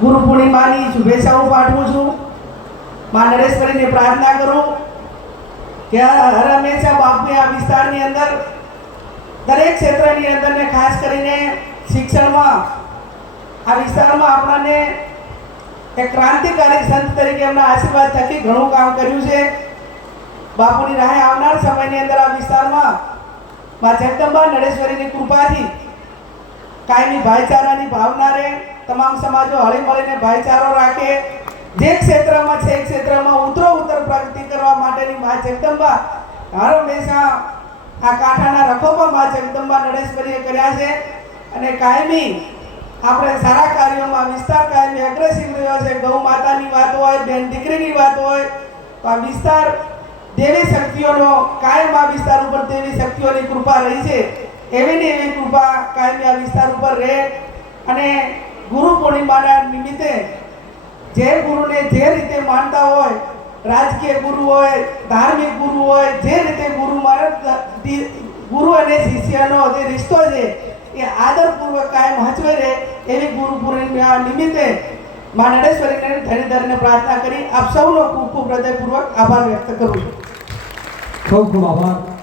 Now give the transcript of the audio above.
ગુરુ પૂર્ણિમાની શુભેચ્છાઓ પાઠવું છું. માં કરીને પ્રાર્થના કરું કે હર હંમેશા બાપુએ આ વિસ્તારની અંદર, દરેક ક્ષેત્રની અંદર ને ખાસ કરીને શિક્ષણમાં, આ વિસ્તારમાં આપણને એક ક્રાંતિકારી સંત તરીકે એમના આશીર્વાદ થકી ઘણું કામ કર્યું છે. બાપુની રાહે આવનાર સમયની અંદર આ વિસ્તારમાં મા જગદંબા નરેશ્વરીની કૃપાથી કાયમી ભાઈચારાની ભાવના રહે. તમામ સમાજો હળી મળીને ભાઈચારો રાખે. જે ક્ષેત્રમાં છે એ ક્ષેત્રમાં ઉતરો ઉતર પ્રગતિ કરવા માટેની મા જગદંબા હર હંમેશા આ કાંઠાના રખોપા મા જગદંબા નરેશ્વરીએ કર્યા છે. અને કાયમી આપણે સારા કાર્યોમાં વિસ્તાર કાયમી અગ્રેસિવ રહ્યો છે. ગૌ માતાની વાત હોય, બેન દીકરીની વાત હોય, તો આ વિસ્તાર દેવી શક્તિઓનો કાયમ આ વિસ્તાર ઉપર દેવી શક્તિઓની કૃપા રહી છે. એવી ને એવી કૃપા કાયમી આ વિસ્તાર ઉપર રહે. અને ગુરુ પૂર્ણિમાના નિમિત્તે જે ગુરુને જે રીતે માનતા હોય, રાજકીય ગુરુ હોય, ધાર્મિક ગુરુ હોય, જે રીતે ગુરુ મારે ગુરુ અને શિષ્યનો જે રિશ્તો છે, એ આદરપૂર્વક કાયમ હચવે રહે એવી ગુરુ પૂર્ણિમા નિમિત્તે મા નડેશ્વરીને ધરી ધરીને પ્રાર્થના કરી આપ સૌનો ખૂબ ખૂબ હૃદયપૂર્વક આભાર વ્યક્ત કરું છું. ખૂબ ખૂબ આભાર.